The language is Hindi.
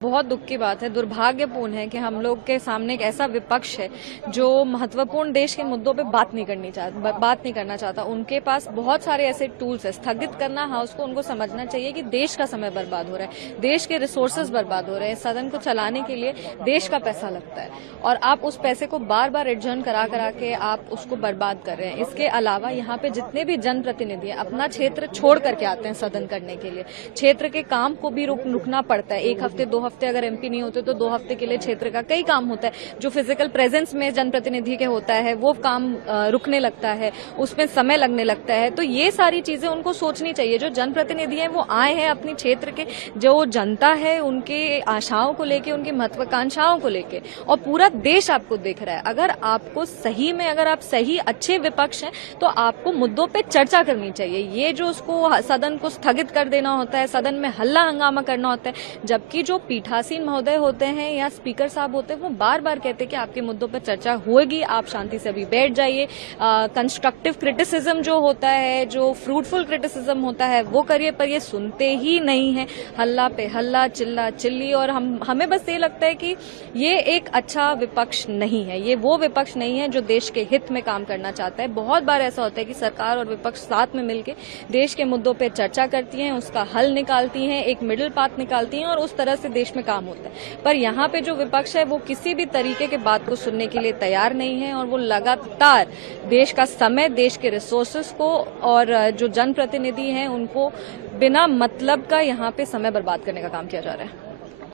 बहुत दुख की बात है, दुर्भाग्यपूर्ण है कि हम लोग के सामने एक ऐसा विपक्ष है जो महत्वपूर्ण देश के मुद्दों पे बात नहीं करना चाहता। उनके पास बहुत सारे ऐसे टूल्स है। स्थगित करना हाउस को उनको समझना चाहिए कि देश का समय बर्बाद हो रहा है, देश के रिसोर्सेज बर्बाद हो रहे हैं। सदन को चलाने के लिए देश का पैसा लगता है और आप उस पैसे को बार बार एडजर्न करा के आप उसको बर्बाद कर रहे हैं। इसके अलावा यहाँ पे जितने भी जनप्रतिनिधि हैं अपना क्षेत्र छोड़ करके आते हैं सदन करने के लिए। क्षेत्र के काम को भी रुकना पड़ता है। एक हफ्ते 2 हफ्ते अगर एमपी नहीं होते तो 2 हफ्ते के लिए क्षेत्र का कई काम होता है। जो फिजिकल प्रेजेंस में जनप्रतिनिधि के होता है वो काम रुकने लगता है, उसमें समय लगने लगता है। तो ये सारी चीजें उनको सोचनी चाहिए। जो जनप्रतिनिधि हैं वो आए हैं अपनी क्षेत्र के, जो जनता है उनके आशाओं को लेके, उनकी महत्वाकांक्षाओं को लेके, और पूरा देश आपको देख रहा है। अगर आपको सही में, अगर आप सही अच्छे विपक्ष हैं तो आपको मुद्दों पे चर्चा करनी चाहिए। ये जो उसको सदन को स्थगित कर देना होता है, सदन में हल्ला हंगामा करना होता है, जबकि जो पीठासीन महोदय होते हैं या स्पीकर साहब होते हैं वो बार बार कहते हैं कि आपके मुद्दों पर चर्चा होगी, आप शांति से अभी बैठ जाइए। कंस्ट्रक्टिव क्रिटिसिज्म जो होता है, जो फ्रूटफुल क्रिटिसिज्म होता है वो करिए, पर ये सुनते ही नहीं है। हल्ला पे हल्ला, चिल्ला चिल्ली। और हमें बस ये लगता है कि ये एक अच्छा विपक्ष नहीं है, ये वो विपक्ष नहीं है जो देश के हित में काम करना चाहता है। बहुत बार ऐसा होता है कि सरकार और विपक्ष साथ में मिलकर देश के मुद्दों पर चर्चा करती हैं, उसका हल निकालती हैं, एक मिडिल पाथ निकालती हैं और उस तरह से देश में काम होता है। पर यहाँ पे जो विपक्ष है वो किसी भी तरीके के बात को सुनने के लिए तैयार नहीं है और वो लगातार देश का समय, देश के रिसोर्सेस को और जो जनप्रतिनिधि हैं उनको बिना मतलब का यहाँ पे समय बर्बाद करने का काम किया जा रहा है।